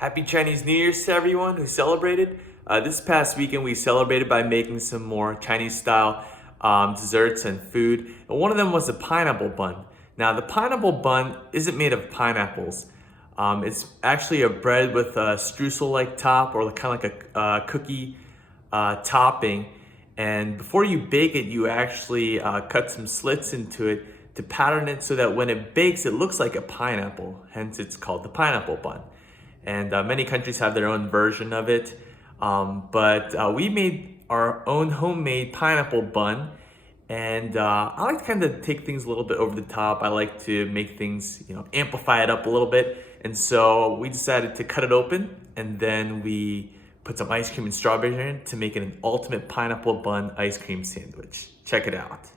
Happy Chinese New Year's to everyone who celebrated. This past weekend we celebrated by making some more Chinese style desserts and food. And one of them was a pineapple bun. Now the pineapple bun isn't made of pineapples. It's actually a bread with a streusel-like top, or kind of like a cookie topping. And before you bake it, you actually cut some slits into it to pattern it so that when it bakes, it looks like a pineapple. Hence, it's called the pineapple bun. And many countries have their own version of it. But we made our own homemade pineapple bun. And I like to kind of take things a little bit over the top. I like to make things, amplify it up a little bit. And so we decided to cut it open, and then we put some ice cream and strawberries in it to make it an ultimate pineapple bun ice cream sandwich. Check it out.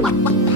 What?